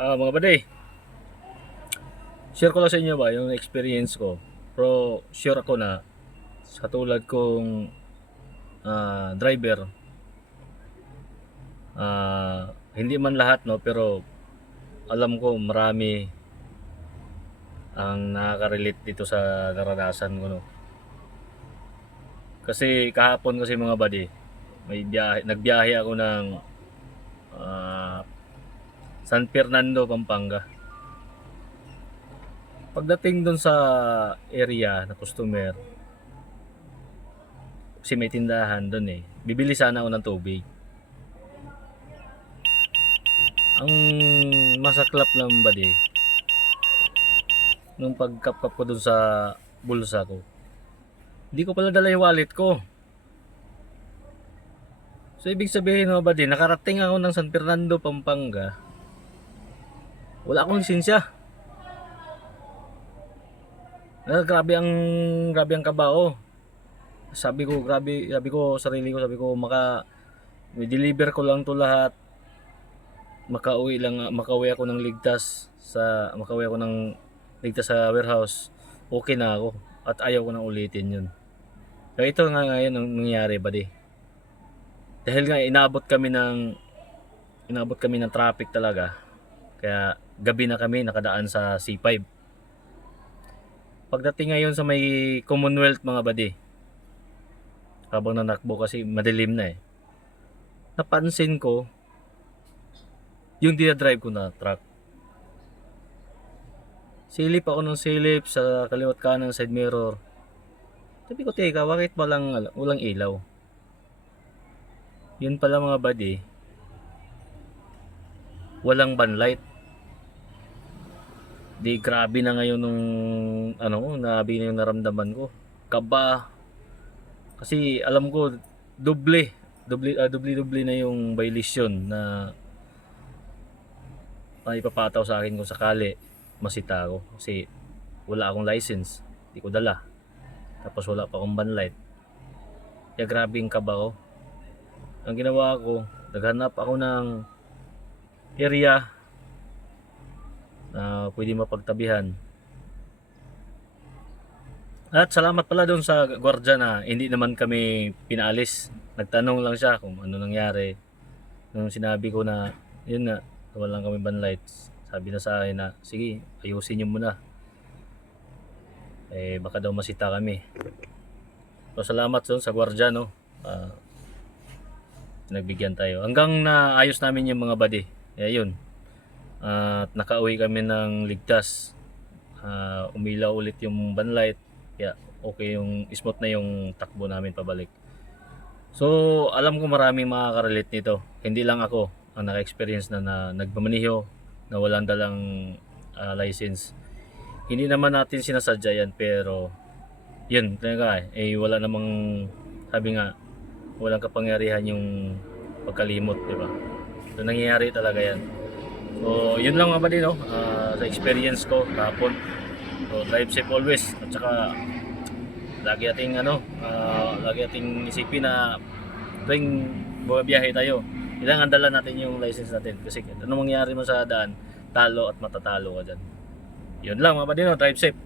Mga buddy, share ko lang sa inyo ba yung experience ko. Pero sure ako na sa tulad kong driver, hindi man lahat no, pero alam ko marami ang nakaka-relate dito sa naranasan ko no. Kasi kahapon kasi mga buddy, nagbiyahe ako ng San Fernando, Pampanga. Pagdating doon sa area na customer, kasi may tindahan doon bibili sana ako ng tubig. Ang masaklap lang ba nung pagkapkap ko doon sa bulsa ko, hindi ko pala dala yung wallet ko. So ibig sabihin mo ba nakarating ako ng San Fernando, Pampanga, wala akong lisensya. Grabe ang kabao. Sabi ko sarili ko, sabi ko i-deliver ko lang to lahat. Makauwi ako ng ligtas sa warehouse. Okay na ako at ayaw ko nang ulitin 'yun. Kaya ito nga ngayon ang nangyari dahil nga inabot kami ng traffic talaga. Kaya gabi na kami nakadaan sa C5. Pagdating ngayon sa may Commonwealth mga buddy, habang nanakbo kasi madilim na napansin ko yung dinadrive ko na truck. Silip ako ng silip sa kaliwat kanan side mirror. Sabi ko, teka, bakit walang ilaw? Yun pala mga buddy, walang banlight. Di grabe na ngayon nung grabe na yung naramdaman ko. Kaba. Kasi alam ko doble na yung violation na ipapataw sa akin kung sakali masita ako. Kasi wala akong license, hindi ko dala. Tapos wala pa akong banlight. Kaya grabe yung kaba ko. Ang ginawa ko, naghanap ako ng area na pwede mapagtabihan. At salamat pala doon sa gwardiya na hindi naman kami pinaalis. Nagtanong lang siya kung ano nangyari. Nung sinabi ko na, yun na, walang kami banlights. Sabi na sa akin na, sige, ayusin niyo muna. Baka daw masita kami. So salamat doon sa gwardiya no. Nagbigyan tayo. Hanggang na ayos namin yung mga buddy. Yun. At nakauwi kami ng ligtas. Umilaw ulit yung banlight. Kaya okay yung smooth na yung takbo namin pabalik. So alam ko maraming makaka-relate nito. Hindi lang ako ang naka-experience na nagmamaniho na walang dalang license. Hindi naman natin sinasadya yan, pero yun talaga wala namang, sabi nga, walang kapangyarihan yung pagkalimot, di ba? So nangyayari talaga yan. So yun lang mga buddy no, sa experience ko kahapon. So drive safe always, at saka lagi ating isipin na tuwing bumabiyahe tayo, kailangan dala natin yung license natin, kasi ano mangyari mo sa daan, talo at matatalo ka dyan. Yun lang mga buddy no, drive safe.